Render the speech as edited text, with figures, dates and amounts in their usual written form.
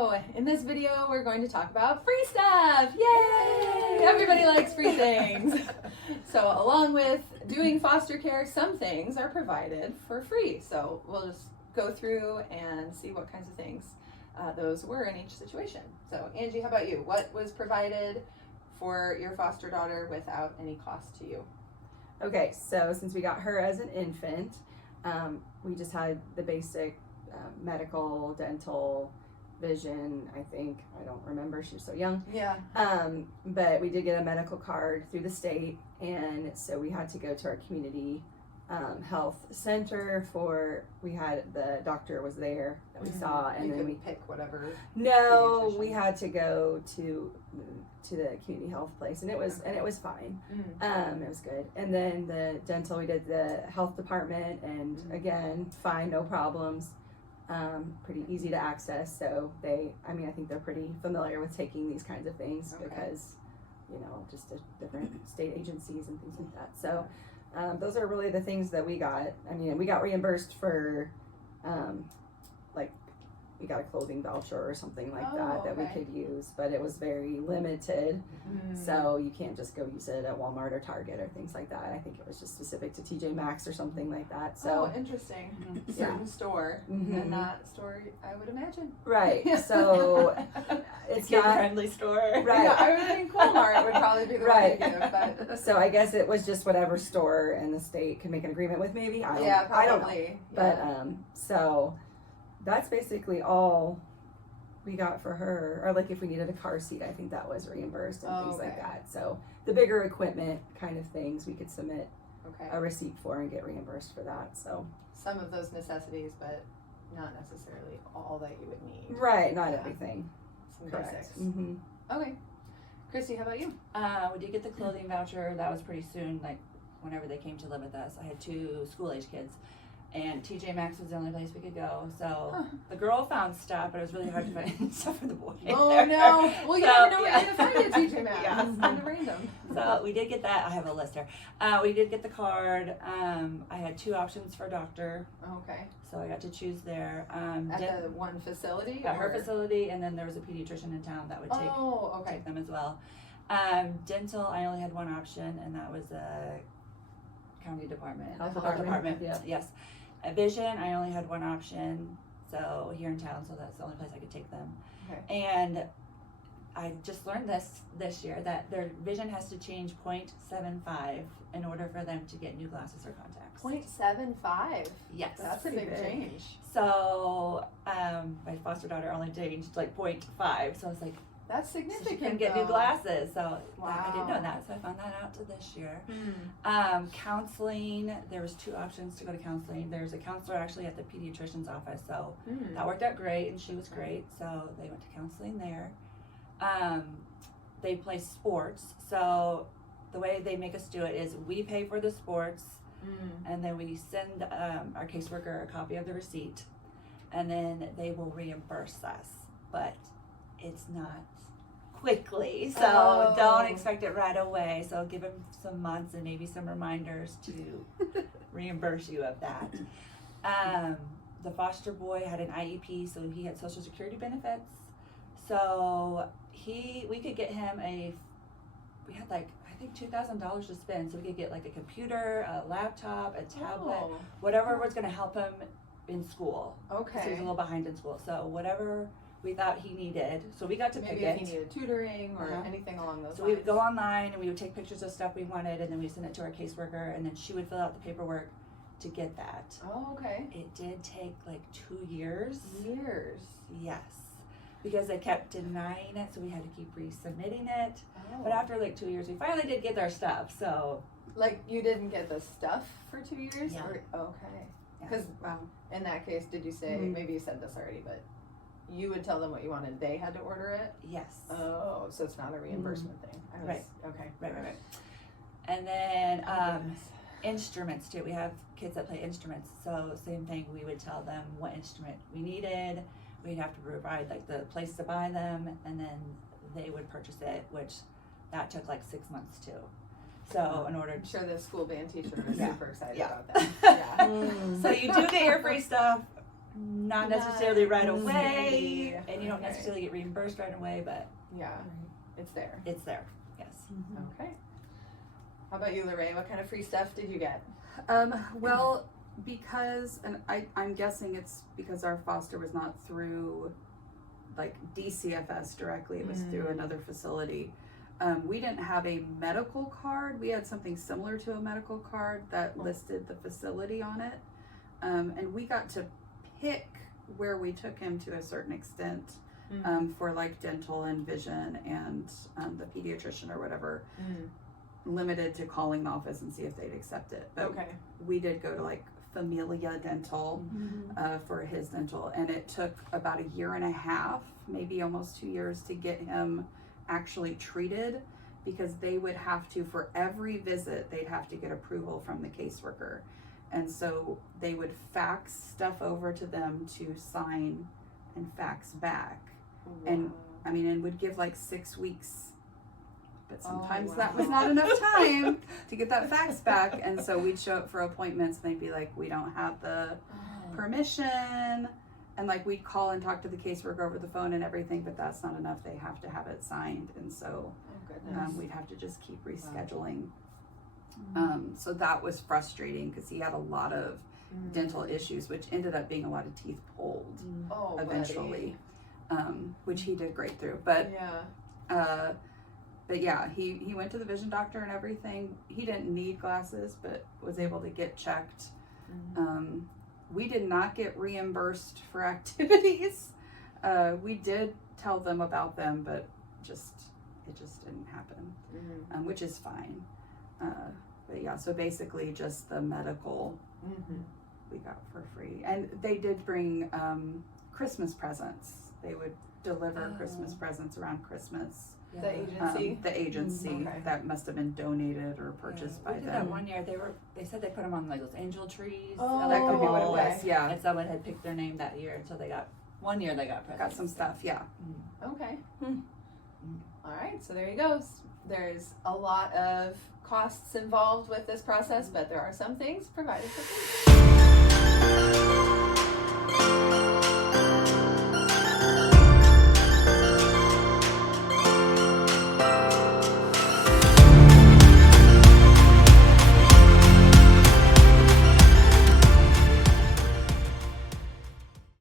So, in this video, we're going to talk about free stuff. Yay! Everybody likes free things. So, along with doing foster care, some things are provided for free. So, we'll just go through and see what kinds of things those were in each situation. So, Angie, how about you? What was provided for your foster daughter without any cost to you? Okay, so since we got her as an infant, we just had the basic medical, dental, vision, I think. I don't remember, she was so young. Yeah. But we did get a medical card through the state, and so we had to go to our community health center we had, the doctor was there that we saw, and you then we pick whatever. No, we had to go to the community health place, and it was fine. It was good. And then the dental, we did the health department, and again, fine, no problems. Pretty easy to access. So I think they're pretty familiar with taking these kinds of things because, just different state agencies and things like that. So those are really the things that we got. I mean, we got reimbursed for, we got a clothing voucher or something like that we could use, but it was very limited. So you can't just go use it at Walmart or Target or things like that. I think it was just specific to TJ Maxx or something like that. So interesting. Certain store, and not store I would imagine. Right. So it's kid friendly store. Right. Yeah, I would think Walmart would probably be the right to give, but so I guess it was just whatever store in the state could make an agreement with, maybe. I don't know. But so that's basically all we got for her. Or like if we needed a car seat, I think that was reimbursed and things like that. So the bigger equipment kind of things we could submit a receipt for and get reimbursed for that. So some of those necessities, but not necessarily all that you would need. Right, not everything. Some Correct. basics. Okay. Kristy, how about you? We did get the clothing voucher. That was pretty soon, like whenever they came to live with us. I had 2 school-age kids, and TJ Maxx was the only place we could go. So the girl found stuff, but it was really hard to find stuff for the boy. Oh no! Well, you never know what you're gonna find at TJ Maxx. It's kind of random. So we did get that. I have a list here. We did get the card. I had 2 options for a doctor. Okay. So I got to choose there. At the one facility? At her facility, and then there was a pediatrician in town that would take them as well. Dental, I only had one option, and that was a county department. Health department. Yeah. Yes. A vision, I only had one option, so here in town, so that's the only place I could take them. Okay. And I just learned this year that their vision has to change 0.75 in order for them to get new glasses or contacts. 0.75? Yes. That's a big change. So my foster daughter only changed like 0.5, so I was like, that's significant. So she can get new glasses. So wow. I didn't know that, so I found that out to this year. Counseling, there was 2 options to go to counseling. There's a counselor actually at the pediatrician's office, so that worked out great, and she was great. So they went to counseling there. They play sports, so the way they make us do it is we pay for the sports, and then we send our caseworker a copy of the receipt, and then they will reimburse us, but it's not quickly, so don't expect it right away. So give them some months and maybe some reminders to reimburse you of that. The foster boy had an IEP, so he had Social Security benefits. So we could get him we had like I think $2,000 to spend, so we could get like a computer, a laptop, a tablet, whatever was going to help him in school. Okay. So he was a little behind in school. So whatever we thought he needed, so we got to pick it. Maybe if he needed tutoring or anything along those lines. So we would go online and we would take pictures of stuff we wanted, and then we'd send it to our caseworker, and then she would fill out the paperwork to get that. Oh, okay. It did take like 2 years. Years? Yes. Because they kept denying it, so we had to keep resubmitting it. But after like 2 years, we finally did get our stuff, so. Like, you didn't get the stuff for 2 years? Yeah. Okay. Because, in that case, did you say, maybe you said this already, but you would tell them what you wanted, they had to order it? Yes. Oh, so it's not a reimbursement thing. Right. Okay. Right. And then instruments too. We have kids that play instruments, so same thing. We would tell them what instrument we needed. We'd have to provide like the place to buy them, and then they would purchase it, which that took like 6 months too. So in order I'm sure the school band teacher was super excited about that. So you do get your free stuff, not necessarily right away. And you don't Okay. necessarily get reimbursed right away, but Yeah, it's there. it's there. Yes. Okay. How about you, LaRae? What kind of free stuff did you get? Well, because, and I'm guessing it's because our foster was not through like DCFS directly, it was through another facility. We didn't have a medical card. We had something similar to a medical card that listed the facility on it. And we got to pick where we took him to a certain extent, for like dental and vision and the pediatrician or whatever, limited to calling the office and see if they'd accept it. But Okay. we did go to like Familia Dental for his dental, and it took about 1.5 years, maybe almost 2 years, to get him actually treated, because they would have to, for every visit, they'd have to get approval from the caseworker. And so they would fax stuff over to them to sign and fax back. And I mean, and would give like 6 weeks, but sometimes that was not enough time to get that fax back. And so we'd show up for appointments and they'd be like, we don't have the permission. And like we'd call and talk to the caseworker over the phone and everything, but that's not enough. They have to have it signed. And so we'd have to just keep rescheduling. So that was frustrating because he had a lot of dental issues, which ended up being a lot of teeth pulled eventually, which he did great through. But yeah, he went to the vision doctor and everything. He didn't need glasses, but was able to get checked. We did not get reimbursed for activities. We did tell them about them, but it just didn't happen, which is fine. But yeah, so basically just the medical we got for free. And they did bring Christmas presents. They would deliver Christmas presents around Christmas. The agency? The agency Okay. that must have been donated or purchased by we did them. that one year. They said they put them on like those angel trees. Oh, That could be what it okay. was, yeah. And someone had picked their name that year, and so they got one year they got presents. Got some stuff, yeah. Okay. All right, so there you go. There's a lot of costs involved with this process, but there are some things provided for free.